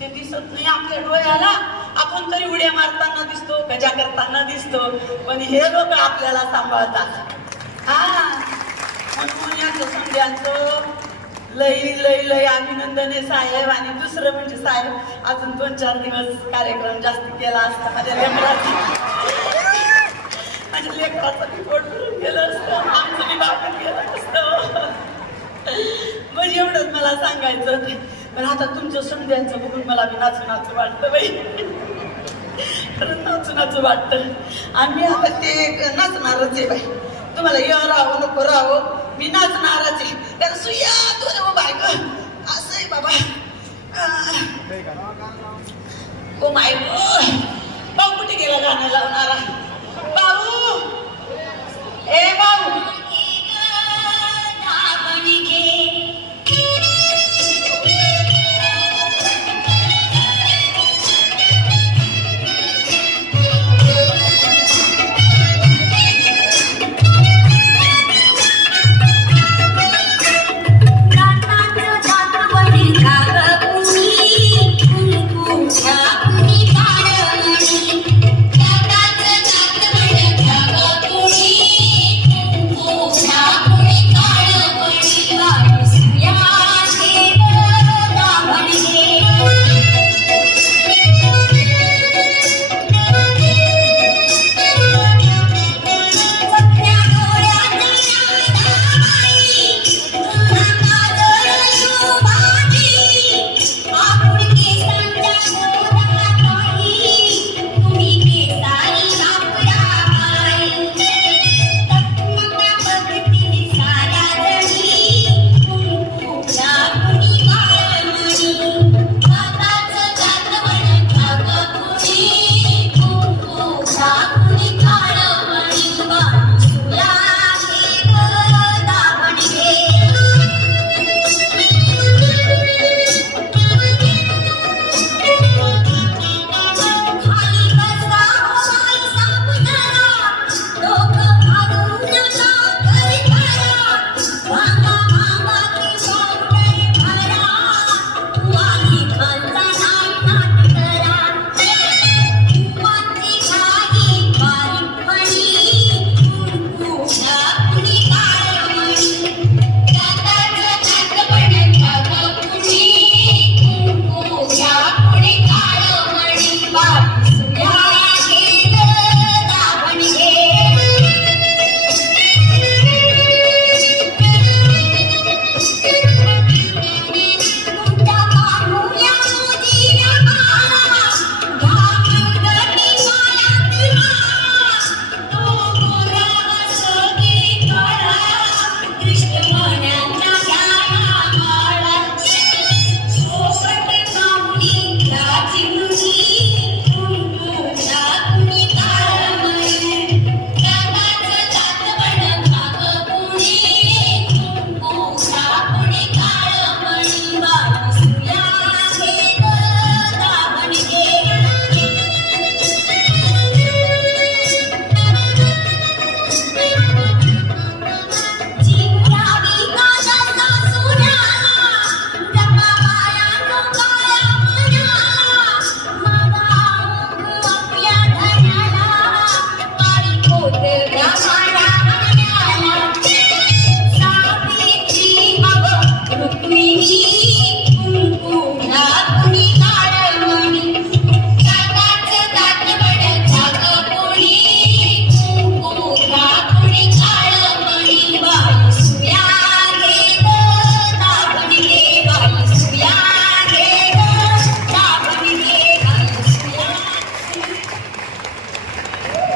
ते दिसत नाही आपल्या डोळ्याला. आपण तरी उड्या मारताना दिसतो, गजा करताना दिसतो, पण हे लोक आपल्याला सांभाळतात. हा म्हणून यांचं समजांचं लई लई लई अभिनंदन आहे साहेब. आणि दुसरं म्हणजे साहेब अजून 2-4 दिवस कार्यक्रम जास्त केला असता माझ्या लेकराचं बी पोट भरून गेलं असतं, आमचं बी बाबून गेलं असतं. म्हणजे एवढंच मला सांगायचं होतं. पण आता तुमच्या समजांचं बघून मला बी नाचू नाचू वाटतं बाई. खरंच नाचू नाचू वाटतं. आम्ही आता ते नाचणारच आहे बाई. तुम्हाला ये राहावं नको राहावं, मी नाचणारच आहे. कारण सुया तू बाय ग असं आहे बाबा. ओ माय भाऊ कुठे गेला गाणं लावणारा? भाऊ ए भाऊ